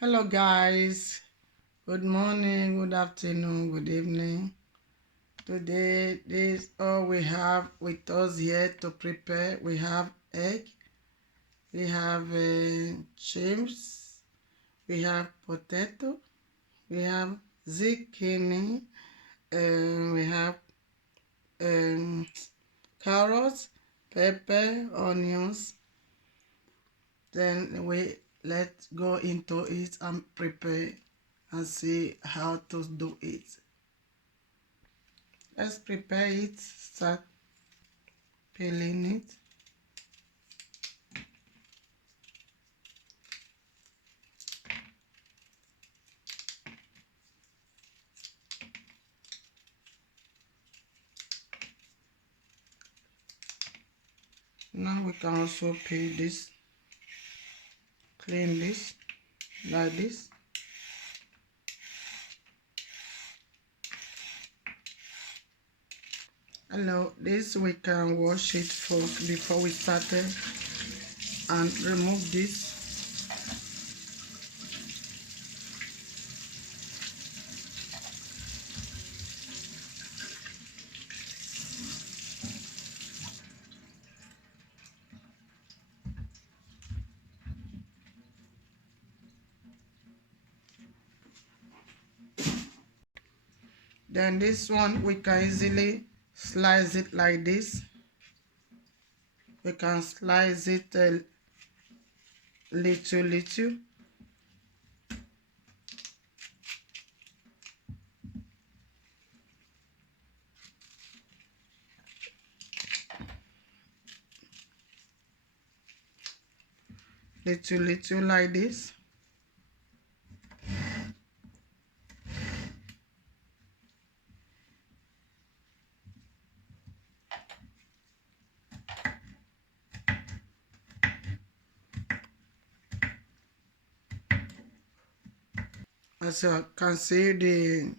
Hello guys, good morning, good afternoon, good evening. Today this is all we have with us here to prepare. We have egg, we have chips, we have potato, we have zucchini, we have carrots, pepper, onions. Then let's go into it and prepare and see how to do it. Let's prepare it, start peeling it. Now we can also peel this, clean this, like this. Hello, this we can wash it first before we started and remove this. Then this one we can easily slice it like this. We can slice it little. Little like this. As you can see, the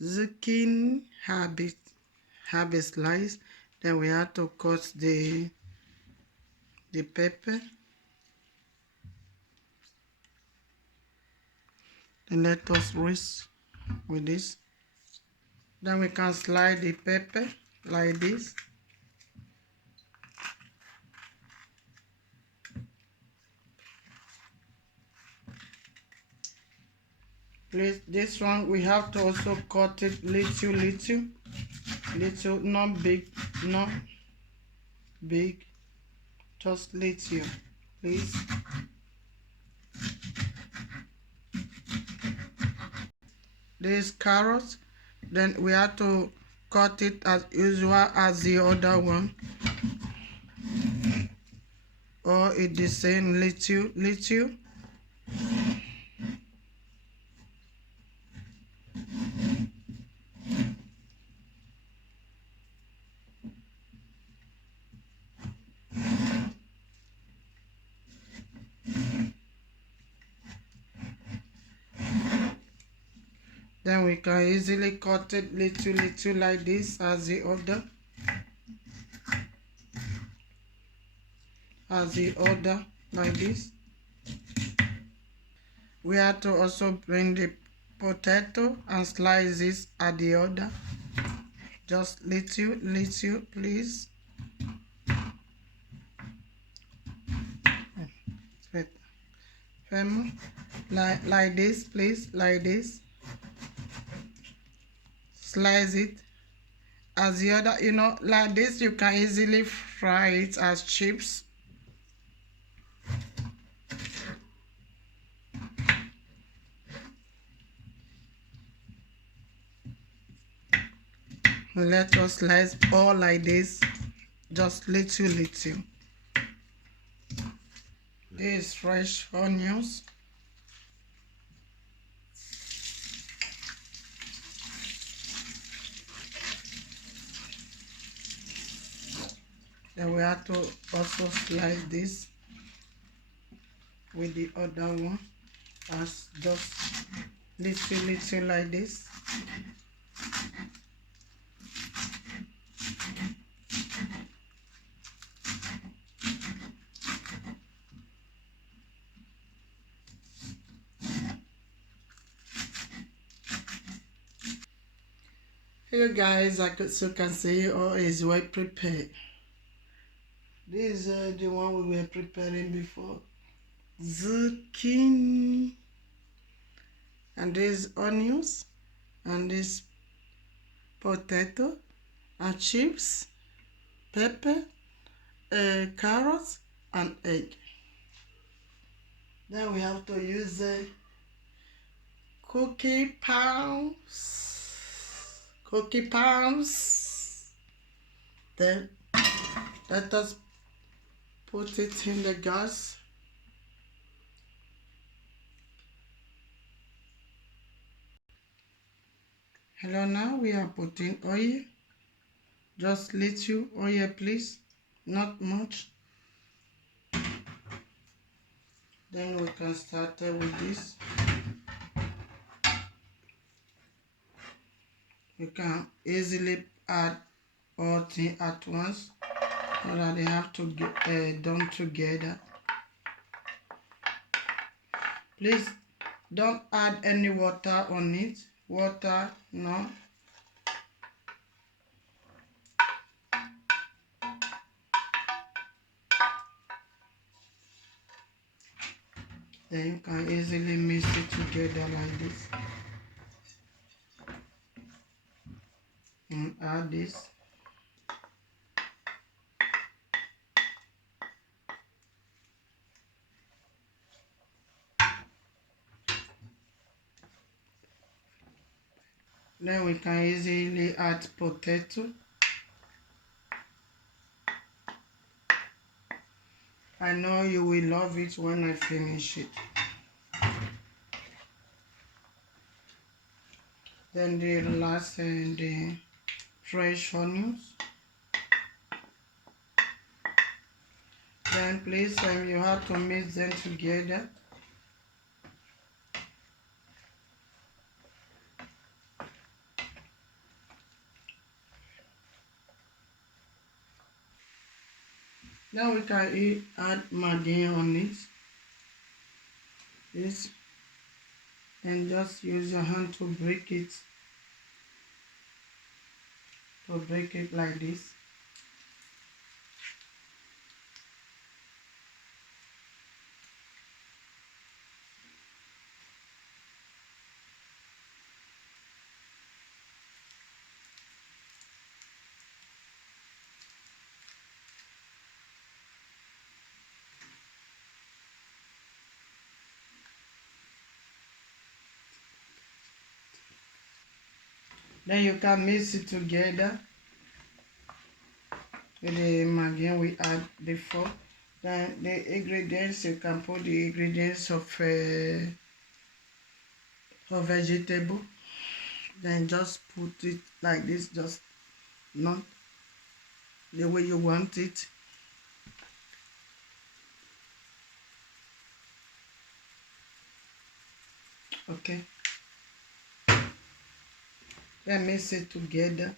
zucchini have a slice. Then we have to cut the pepper. Then let us rinse with this. Then we can slide the pepper like this. Please, this one we have to also cut it little, not big, just little, please. This carrot, then we have to cut it as usual as the other one, or it the same little. Then we can easily cut it little like this as the other. Like this. We have to also bring the potato and slice this at the other. Just little, please. Like this, please, like this. Slice it as the other, like this. You can easily fry it as chips. Let us slice all like this, just little. This fresh onions. Then we have to also slice this with the other one as just little like this. Hey guys, so can see all is well prepared. This is the one we were preparing before. Zucchini, and this onions, and this potato, and chips, pepper, carrots, and egg. Then we have to use cookie pounds. Then let us put it in the gas. Hello, now we are putting oil. Just little oil, please, not much. Then we can start with this. You can easily add all things at once so that they have to get done together. Please don't add any water on it. Water, no. Then you can easily mix it together like this. And add this. Then we can easily add potato. I know you will love it when I finish it. Then the last and the fresh onions. Then please you have to mix them together. Now we can add Maggi on it. This, and just use your hand to break it. To break it like this. Then you can mix it together with the Maggi we add before. Then the ingredients, you can put the ingredients of vegetable. Then just put it like this, just not the way you want it. Okay. Then mix it together.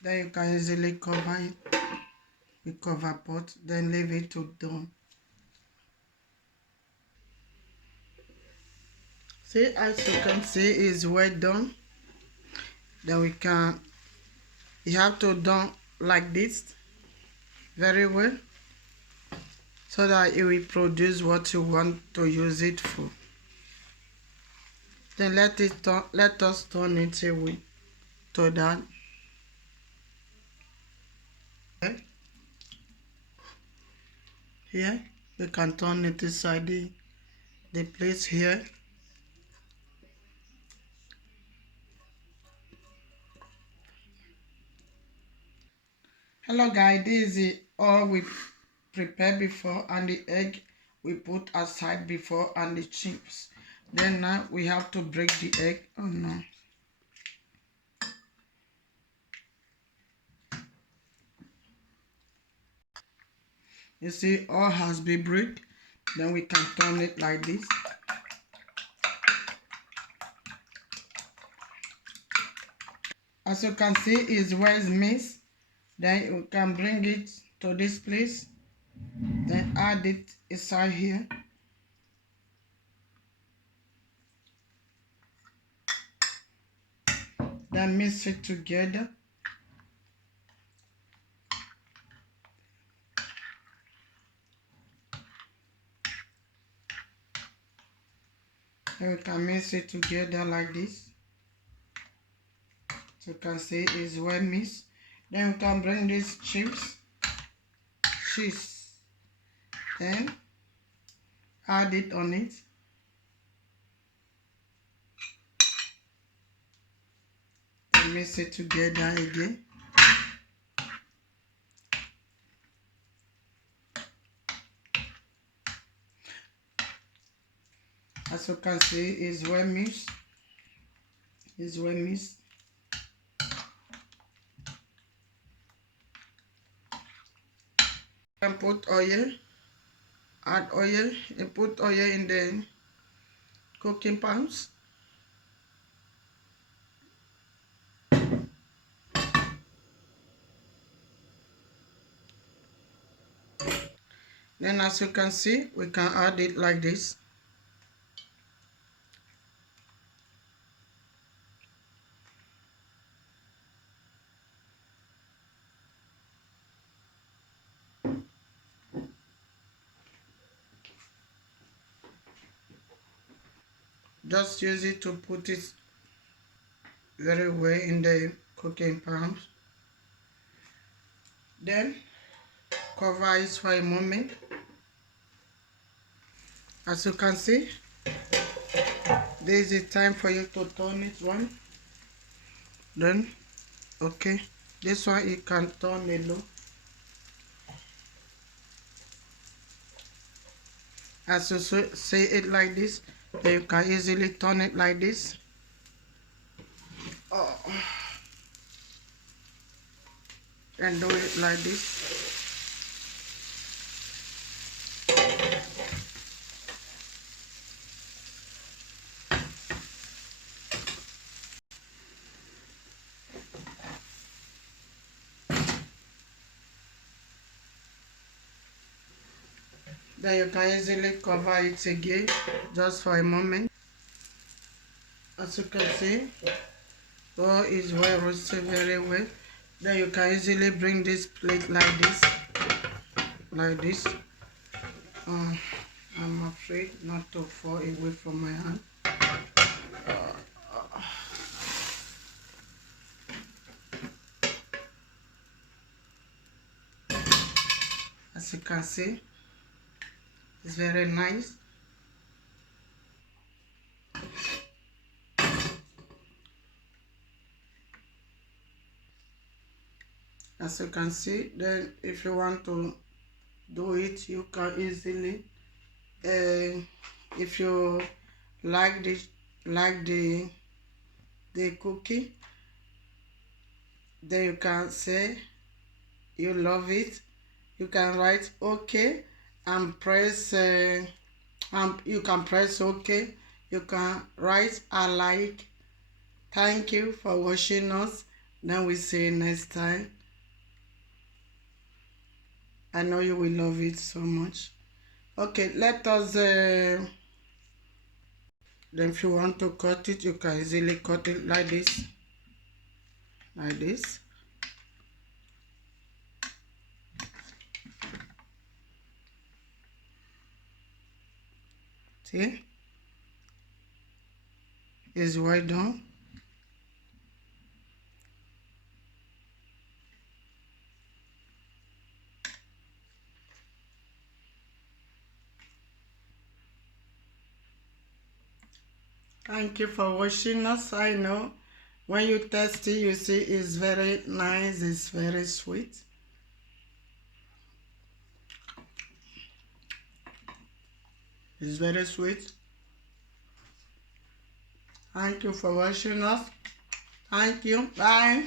Then you can easily cover it with cover pot. Then leave it to done. See, as you can see, it's well done. Then you have to done like this very well, so that it will produce what you want to use it for. Then let us turn it away to that. Okay. Here you can turn it inside the place here. Hello guys, this is all we prepared before, and the egg we put aside before, and the chips. Then now we have to break the egg. Oh no. You see, all has been break. Then we can turn it like this. As you can see, it's well mixed. Then you can bring it to this place. Then add it inside here. Then mix it together. Then we can mix it together like this. So you can see it's well mixed. Then we can bring this cheese, then add it on it. And mix it together again. As you can see, it's well mixed. It's well mixed. And put oil. Add oil and put oil in the cooking pans. Then as you can see, we can add it like this. Just use it to put it very well in the cooking pans. Then cover it for a moment. As you can see, this is time for you to turn it on. Then, okay, this one you can turn it low. As you see it like this, then you can easily turn it like this. Oh. And do it like this. Then you can easily cover it again just for a moment. As you can see, all is well roasted very well. Then you can easily bring this plate like this. I'm afraid not to fall away from my hand. As you can see, it's very nice. As you can see, then if you want to do it, you can easily. If you like the cookie, then you can say you love it. You can write okay and press. You can press okay. You can write I like. Thank you for watching us. Then we see you next time. I know you will love it so much. Okay, let us. Then if you want to cut it, you can easily cut it like this. Like this. See? It's well done. Thank you for watching us. I know when you taste it, you see it's very nice, it's very sweet. It's very sweet. Thank you for watching us. Thank you. Bye.